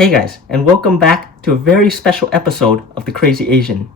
Hey guys, and welcome back to a very special episode of The Crazy Asian.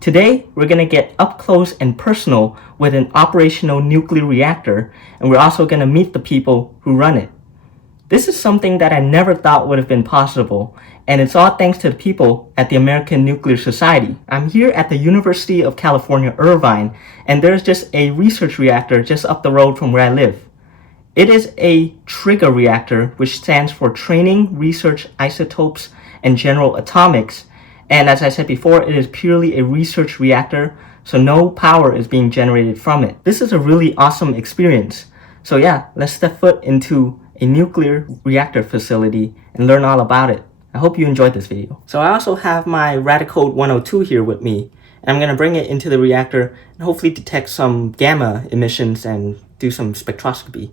Today, we're gonna get up close and personal with an operational nuclear reactor, and we're also gonna meet the people who run it. This is something that I never thought would have been possible, and it's all thanks to the people at the American Nuclear Society. I'm here at the University of California, Irvine, and there's just a research reactor just up the road from where I live. It is a trigger reactor, which stands for Training, Research, Isotopes, and General Atomics. And as I said before, it is purely a research reactor, so no power is being generated from it. This is a really awesome experience. So yeah, let's step foot into a nuclear reactor facility and learn all about it. I hope you enjoyed this video. So I also have my Radicode 102 here with me, and I'm going to bring it into the reactor and hopefully detect some gamma emissions and do some spectroscopy.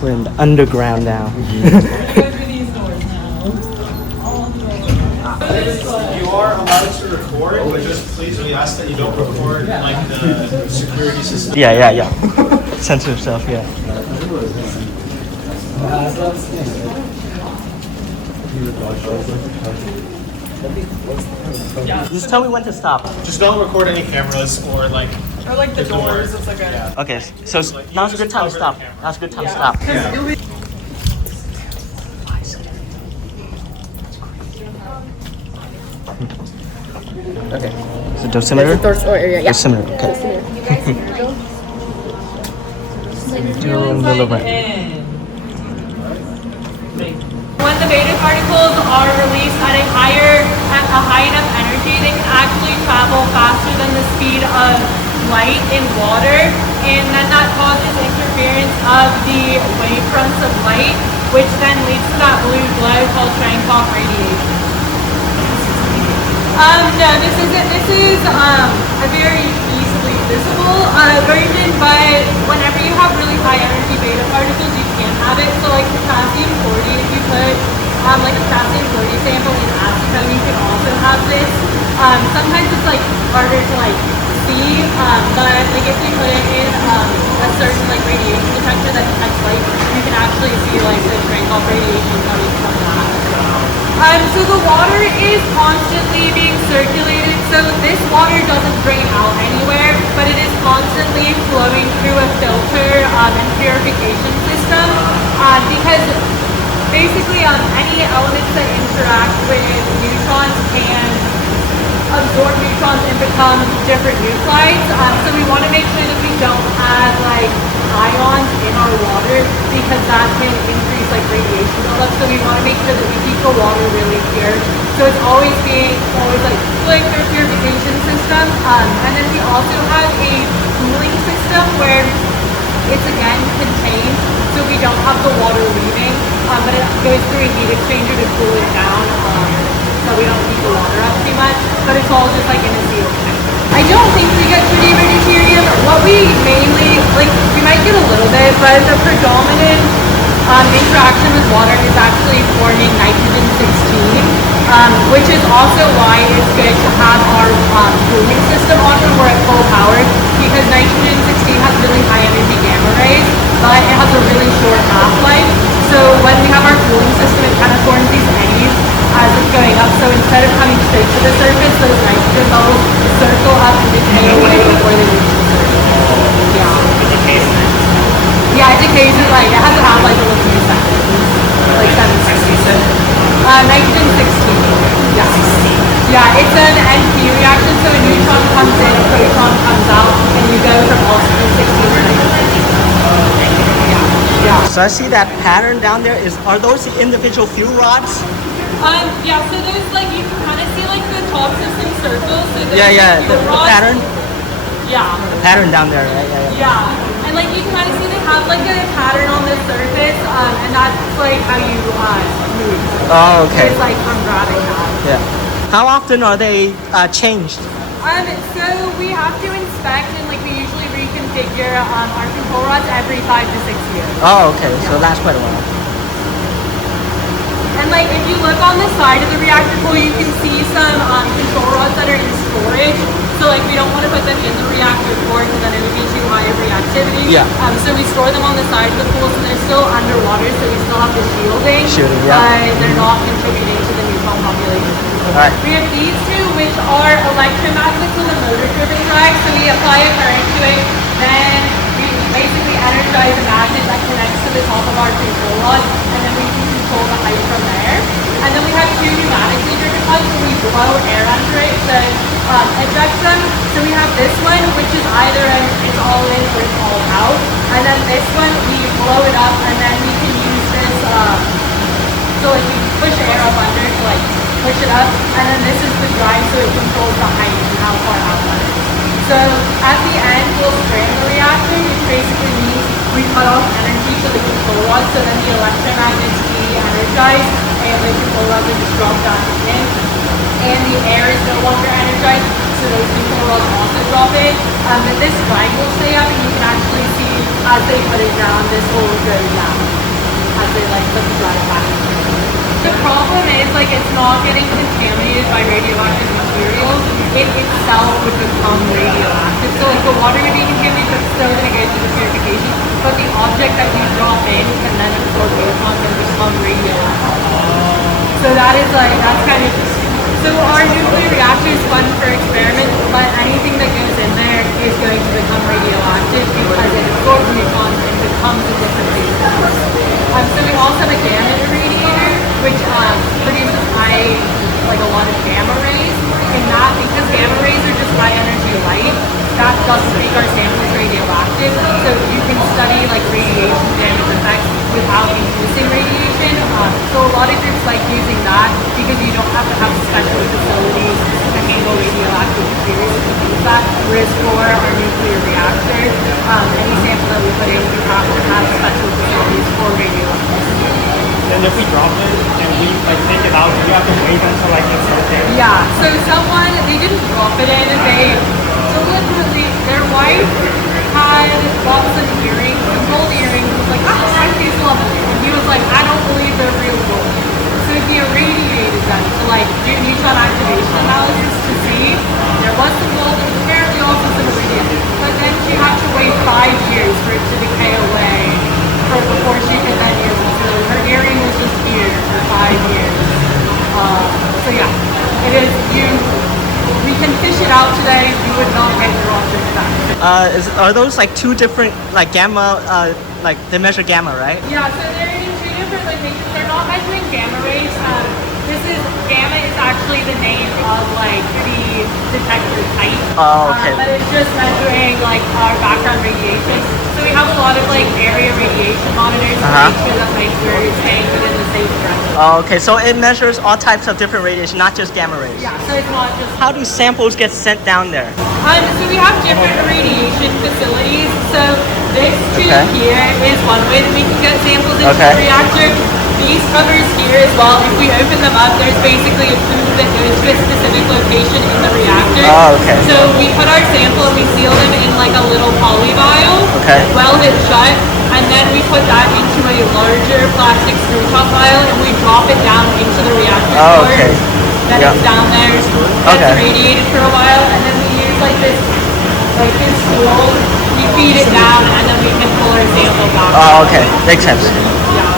We're in the underground now. You are allowed to record, but just please we ask that you don't record like the security system. Yeah. Sensitive stuff, yeah. Just tell me when to stop. Just don't record any cameras or like the doors. It's like a. Okay, so like, now's a just good time to cover stop. the camera. Now's a good time to stop. Okay. So dosimeter? Dosimeter, okay. 0 milligram. When the beta particles are released at a high enough energy, they can actually travel faster than the speed of light in water, and then that causes interference of the wavefronts of light, which then leads to that blue glow called Cherenkov radiation. No, this isn't. This is a very easily visible version, but whenever you have really high energy beta particles, you can have it. So like potassium-40, if you put like a potassium-40 sample in acetone, you can also have this. Sometimes it's like harder to like see, but like if we put it in a certain like radiation detector that detects light, you can actually see like the Cherenkov radiation coming from that. So the water is constantly being circulated, so this water doesn't drain out anywhere, but it is constantly flowing through a filter and purification system, because basically any elements that interact with neutrons can absorb neutrons and become different nuclides, so we want to make sure that we don't add like ions in our water, because that can increase like radiation buildup. So we want to make sure that we keep the water really pure. So it's always like flowing through a purification system. And then we also have a cooling system where it's again contained, so we don't have the water leaving, but it goes through a heat exchanger to cool it down, so we don't heat the water up too much. But it's all just like in a sealed tank. I don't think we get tritium or deuterium. What we mainly, like, we might get a little bit, but the predominant interaction with water is actually forming nitrogen-16, which is also why it's good to have our cooling system on when we're at full power, because nitrogen-16 has really high energy gamma rays, but it has a really short half-life. So when we have our cooling system, it kind of forms these eddies as it's going up. So instead of coming straight to the surface, those nitrogen bubbles circle up and decay away before they reach the surface. Yeah, it decays it like, it has a half-life of a few seconds. Like 7 seconds. Nitrogen-16. Yeah, it's an NP reaction, so a neutron comes in, a proton comes out, and you go from oxygen-16 to nitrogen. Yeah. So I see that pattern down there. Are those the individual fuel rods? Yeah, so there's like, you can kind of see like the tops of some circles. So The pattern? Yeah. The pattern down there, right? Yeah. And like you can kind of see they have like a pattern on the surface, and that's like how you move. Oh, okay. It's like from grabbing that. Yeah. How often are they changed? So we have to inspect and like we usually reconfigure our control rods every 5 to 6 years. Oh, okay. So it lasts quite a while. And like if you look on the side of the reactor pool, you can see some control rods that are in storage. So like we don't want to put them in the reactor core because then it would be too high of reactivity. Yeah. So we store them on the side of the pool, so they're still underwater, so we still have the shielding. Shielding, yeah. But they're not contributing to the neutron population. Alright. We have these two, which are electromagnets on the motor-driven drive. So we apply a current to it, then we basically energize a magnet that connects to the top of our control rod, and then we can control the height from there. And then we have two pneumatically driven ones where we blow air under it to eject them. So we have this one, which is either it's all in or it's all out. And then this one, we blow it up, and then we can use this, so like we push air up under to like push it up, and then this is the drive, so it controls the height and how far out that is. So at the end, we'll string the reactor, which basically means we cut off energy to the control rod, so then the electromagnets de-energize, and the control rods will just drop back in. And the air is no longer energized, so those control rods also drop in. But this drive will stay up, and you can actually see as they put it down, this will go down as they like put the drive back in. The problem is like it's not getting contaminated by radioactive materials. It itself would become radioactive. So like the water would be contaminated, but it's still going to go through the purification. But the object that we drop in can then absorb neutrons and become radioactive. So that is like, that's kind of interesting. So our nuclear reactor is fun for experiments, but anything that goes in there is going to become radioactive because it absorbs neutrons and becomes a different radioactive. So we also have a gamma irradiator, which produces like a lot of gamma rays. And that, because gamma rays are just high energy light, that doesn't make our samples radioactive. So you can study like radiation damage effects without inducing radiation. So a lot of groups like using that because you don't have to have special facilities to handle radioactive materials to use that. Whereas for our nuclear reactor, any sample that we put in, we have to have special facilities for radioactivity. And if we drop it and we like take it out, do we have to wait until like it's okay? Yeah, so someone, they didn't drop it in, so literally, their wife had bought some earrings, some gold earrings, and was like, I these lovely. And he was like, I don't believe they're real gold. So he irradiated them to like do neutron activation analysis to see. There was some gold, and apparently also some iridium. But then she had to wait 5 years for it to decay away before she could then use it. So her earring was just here for 5 years. So yeah, it is we can fish it out today, you would not get your object back. Are those like two different like gamma? Like they measure gamma, right? Yeah, so they're in two different locations. They're not measuring gamma rays. Gamma is actually the name of like the detector type. Oh, okay. But it's just measuring like our background radiation. So we have a lot of like area radiation monitors to make sure that like we're staying within the safe range. Oh, okay. So it measures all types of different radiation, not just gamma rays. Yeah, so it's not just. How do samples get sent down there? So we have different irradiation facilities. So this tube here is one way that we can get samples into the reactor. These covers here as well, if we open them up, there's basically a tube that goes to a specific location in the reactor. Oh, okay. So we put our sample and we seal them in like a little poly vial, welded shut, and then we put that into a larger plastic screw top vial and we drop it down into the reactor core. Then it's down there, gets irradiated for a while, and then we use like this tool, we feed it down, and then we can pull our sample back. Oh, okay. Makes sense. Yeah.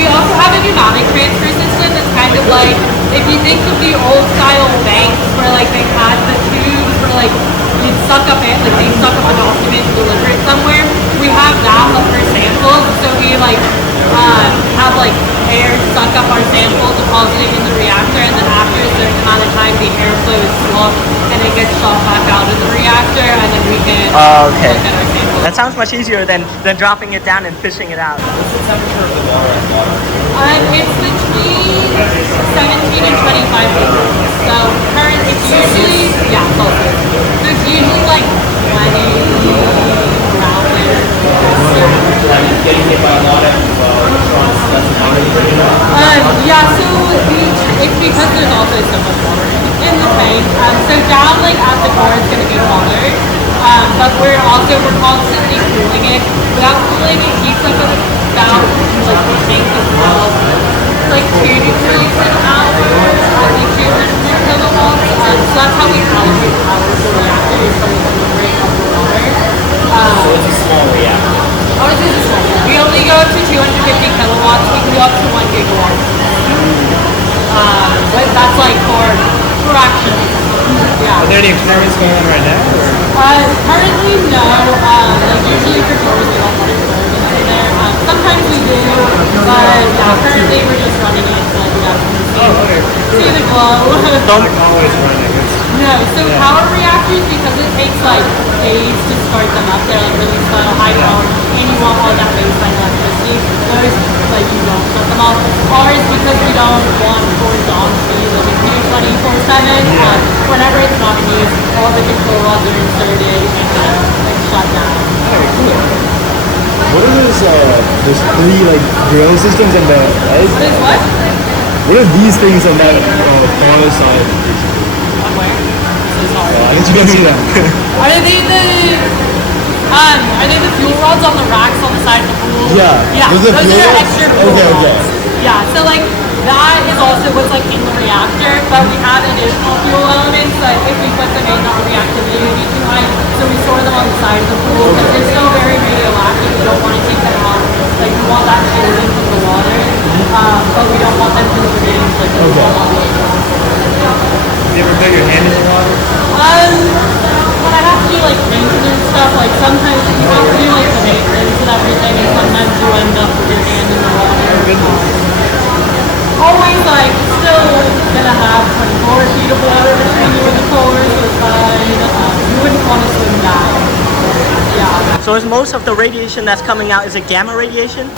We also have a pneumatic transfer system that's kind of like, if you think of the old style banks where like they had the tubes where like you'd suck up it, like they suck up a document and deliver it somewhere, we have that but for samples. So we like have like air suck up our sample, deposit it in the reactor, and then after a certain amount of time the airflow is stopped and it gets shot back out of the reactor, and then we can look at our sample. That sounds much easier than dropping it down and fishing it out. What's the temperature of the water? It's between 17 and 25 degrees. So current, it's usually, Celsius. So it's usually like 20 around there. Like getting hit by a lot of neutrons, that's not really bringing up. So it's because there's also so much water in it. in the tank. So down like at the core it's gonna be hotter. But we're constantly cooling it. Without cooling it keeps like about like the tank is about like 2 degrees an hour at like 200 kilowatts. So that's how we calibrate power for the reactor is from the rate of the water. So it's a small reactor. Ours is a small one. We only go up to 250 kilowatts. We can go up to 1 gigawatt. But that's like for fraction. Yeah. Are there any experiments going on right now? Currently, no. Like usually for doors, we don't want experiments in there. Sometimes we do, but yeah, currently we're just running it. So yeah, see the glow. Don't always running. No, so power reactors, because it takes like days to start them up, they're like really slow, high power, and you want all that baseline electricity. Those, like you don't shut them off. Ours, because we don't want horizontal speed, like it's used 24/7. Whenever it's not in use, all the control rods are inserted and then like shut down. What are those 3 like drill systems and the right? What is what? What are these things on that far side? On where? This is hard. I didn't you guys see that? Are they the fuel rods on the racks on the side of the pool? Yeah. Yeah. Those are Those fuel are rods? extra fuel Okay, rods. okay. Yeah. So like that is also what's like in the reactor, but we have additional fuel elements that if we put them in, the reactivity would be too high. So we store them on the side of the pool because they're still very radioactive. We don't want to take them out. Like we want that shielding from the water, but we don't want them to produce like the water. You ever put your hand in the water? When I have to do like maintenance stuff, like sometimes you have to do like the maintenance and everything, and sometimes you end up with your hand in the water. Always like still gonna have 24 feet of water between you and the core, so it's fine. You wouldn't want to swim that. Yeah. So is most of the radiation that's coming out, is it gamma radiation?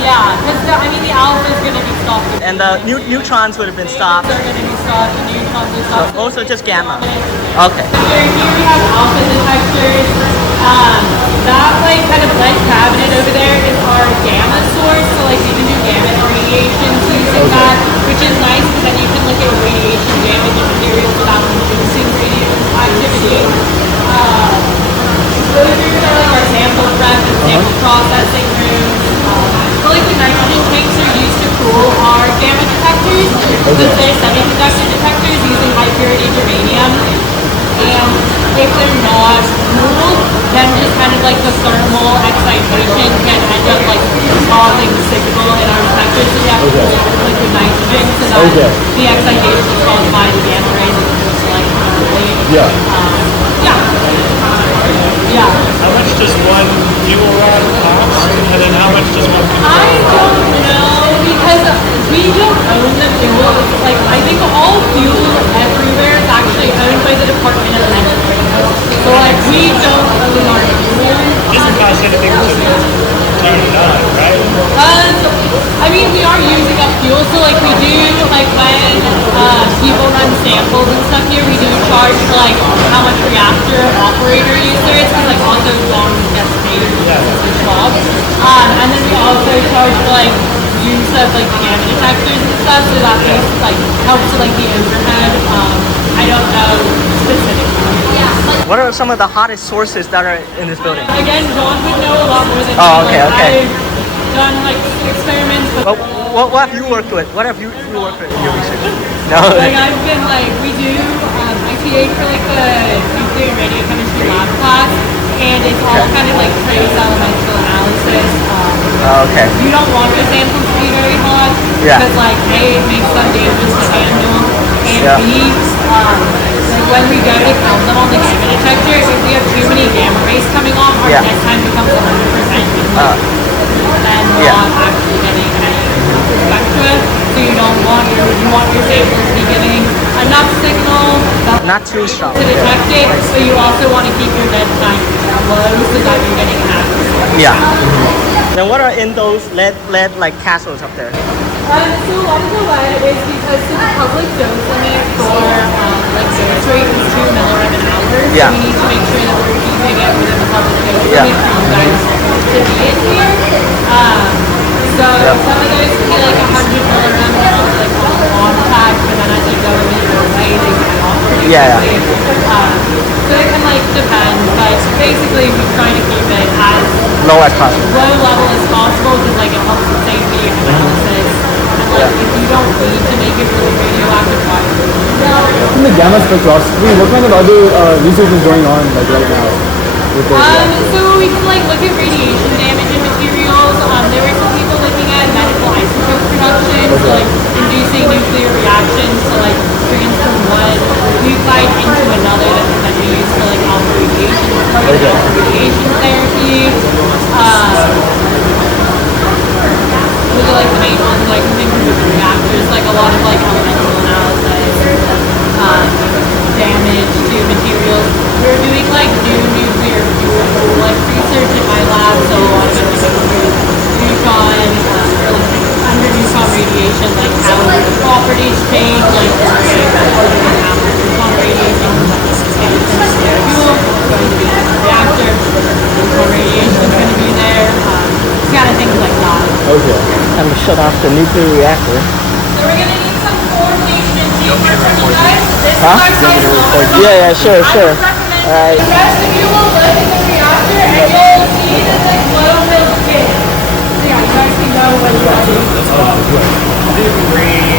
Yeah, because the alpha is gonna be stopped. And the neutrons would have been stopped. They're gonna be stopped, the neutrons will stop. Also just gamma. Okay. Here we have alpha detectors. That like kind of lead cabinet over there is our gamma source. So like you can do gamma radiations using that, which is nice because then you can look at radiation damage in materials without inducing radioactivity. Those are like our sample prep and sample processing rooms. So like the nitrogen tanks are used to cool our gamma detectors. So they're semiconductor detectors using high purity germanium. And if they're not cooled, then just kind of like the thermal excitation can end up like causing the signal in our detectors. So we have to cool it with liquid nitrogen so that the excitation is caused by the gamma rays as opposed to like Yeah. Yeah. How much does one fuel rod cost? And then how much does one I don't know because we don't own the fuel. Like I think all fuel everywhere is actually owned by the Department of Energy. So like we don't own our fuel. It doesn't cost anything to turn it on, right? I mean we are using up fuel, so like we do like when people run samples and stuff here, we do charge for like how much reactor operator use there is, because like also John gets paid for the job. And then we also charge for like use of like the gamma detectors and stuff, so that makes like helps with like the overhead. I don't know specifically. What are some of the hottest sources that are in this building? Again, John would know a lot more than me. Oh, okay, like, okay. I've done like experiments with What have you worked with? What have you worked with in your research? No. like I've been like we do ITA for like the nuclear radiochemistry lab class, and it's all kind of like trace elemental analysis. Okay. You don't want your samples to be very hot because like A, it makes them dangerous to handle, and B, like when we go to count them on the gamma detector, if we have too many gamma rays coming off, our test time becomes 100%. And not actually getting any spectra. So you don't want you want your samples to be giving enough signal Not too strong. to detect it, but you also want to keep your dead time low so that you're getting accurate. Yeah. Then what are in those lead like castles up there? So a lot of the lead is because the public dose limit for like dose rate is 2 milligram an hour. Yeah. So we need to make sure that we're keeping it within the public dose limit for you guys to be in here. So some of those can be like 100 milligrams like on tag, but then as you go into your Yeah, So it can like depend, but basically we're trying to keep it as low as possible. low level as possible because like it helps with safety analysis. And like if you don't need to make it really radioactive, why would you? In the gamma spectroscopy, what kind of other research is going on like right now? With the, So we can like look at radiation damage in materials. There were some people looking at medical isotope production, so like inducing nuclear reactions, so like transfer one nuclide into another that can then be used for like alpha radiation, radiation therapy. Those are like the main ones that I can think of with the reactors, like a lot of like elemental analysis, damage to materials. We're doing like new nuclear fuel like research in my lab, so a lot of it is like neutron, under neutron radiation, like how the properties change, like after neutron radiation, nuclear fuel, going to be in the reactor, neutron radiation is going to be there, kind of things like that. okay. Time to shut off the nuclear reactor. So we're going to need some coordination and teamwork from you guys. This is Huh? our site. Yeah, sure, sure. All right. The rest of you will look in the reactor and you'll see that the glow will dim. So yeah, you guys can go when you're ready.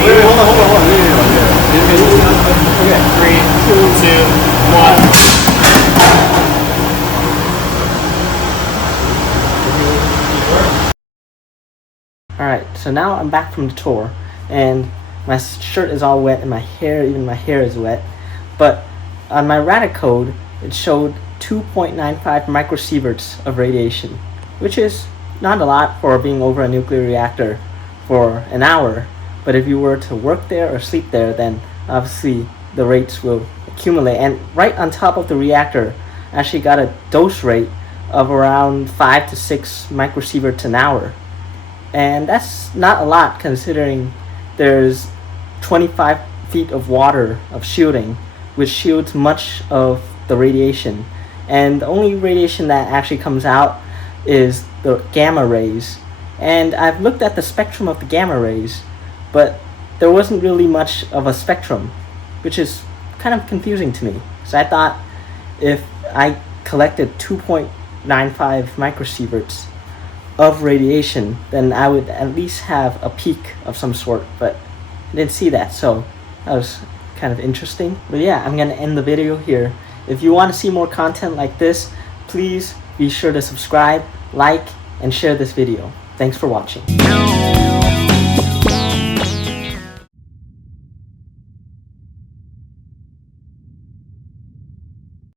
Wait, hold on. Okay. 3, 2, 1. Alright, so now I'm back from the tour, and my shirt is all wet, and my hair is wet, but on my Radic code, it showed 2.95 microsieverts of radiation, which is not a lot for being over a nuclear reactor for an hour, but if you were to work there or sleep there, then obviously the rates will accumulate, and right on top of the reactor, I actually got a dose rate of around 5 to 6 microsieverts an hour. And that's not a lot considering there's 25 feet of water of shielding, which shields much of the radiation. And the only radiation that actually comes out is the gamma rays. And I've looked at the spectrum of the gamma rays, but there wasn't really much of a spectrum, which is kind of confusing to me. So I thought if I collected 2.95 microsieverts of radiation, then I would at least have a peak of some sort, but I didn't see that, so that was kind of interesting. But yeah, I'm gonna end the video here. If you want to see more content like this, please be sure to subscribe, like, and share this video. Thanks for watching.